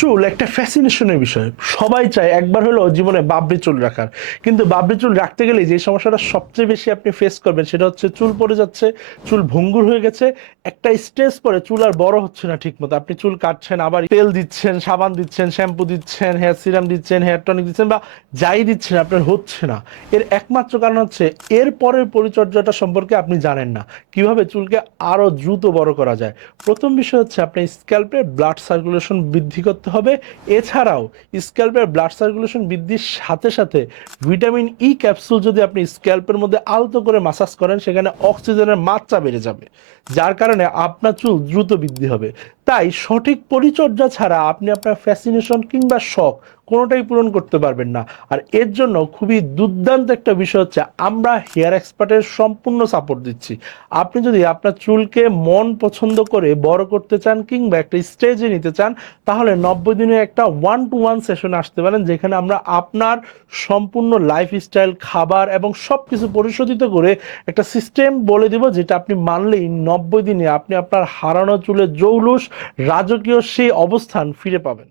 চুল একটা ফ্যাসিনেশনের বিষয়। সবাই চায় একবার হলেও জীবনে বাবরি চুল রাখার, কিন্তু বাবরি চুল রাখতে গেলে যে সমস্যাটা সবচেয়ে বেশি আপনি ফেস করবেন সেটা হচ্ছে চুল পড়ে যাচ্ছে, চুল ভঙ্গুর হয়ে গেছে। একটা স্টেজ পরে চুল আর বড় হচ্ছে না ঠিক মতো। আপনি চুল কাটছেন, আবার তেল দিচ্ছেন, সাবান দিচ্ছেন, শ্যাম্পু দিচ্ছেন, হেয়ার সিরাম দিচ্ছেন, হেয়ার টনিক দিচ্ছেন, বা যাই দিচ্ছেন আপনার হচ্ছে না। এর একমাত্র কারণ হচ্ছে এর পরের পরিচর্যাটা সম্পর্কে আপনি জানেন না, কিভাবে চুলকে আরো দ্রুত বড় করা যায়। প্রথম বিষয় হচ্ছে আপনার স্ক্যাল্পের ব্লাড সার্কুলেশন বৃদ্ধি করতে হবে। এছাড়াও স্ক্যাল্পের ব্লাড সার্কুলেশন বৃদ্ধির সাথে সাথে ভিটামিন ই ক্যাপসুল যদি আপনি স্ক্যাল্পের মধ্যে আলতো করে মাসাজ করেন, সেখানে অক্সিজেনের মাত্রা বেড়ে যাবে, যার কারণে আপনার চুল দ্রুত বৃদ্ধি হবে। তাই সঠিক পরিচর্যা ছাড়া আপনি আপনার ফ্যাসিনেশন কিংবা শখ কোনোটাই পূরণ করতে পারবেন না। আর এর জন্য খুবই দুর্দান্ত একটা বিষয় হচ্ছে আমরা হেয়ার এক্সপার্টের সম্পূর্ণ সাপোর্ট দিচ্ছি। আপনি যদি আপনার চুলকে মন পছন্দ করে বড় করতে চান কিংবা একটা স্টেজে নিতে চান, তাহলে 90 দিনের একটা 1-to-1 সেশনে আসতে পারেন, যেখানে আমরা আপনার সম্পূর্ণ লাইফস্টাইল, খাবার এবং সব কিছু পরিশোধিত করে একটা সিস্টেম বলে দিব, যেটা আপনি মানলেই 90 দিনে আপনি আপনার হারানো চুলের জৌলুস, রাজকীয় সেই অবস্থান ফিরে পাবেন।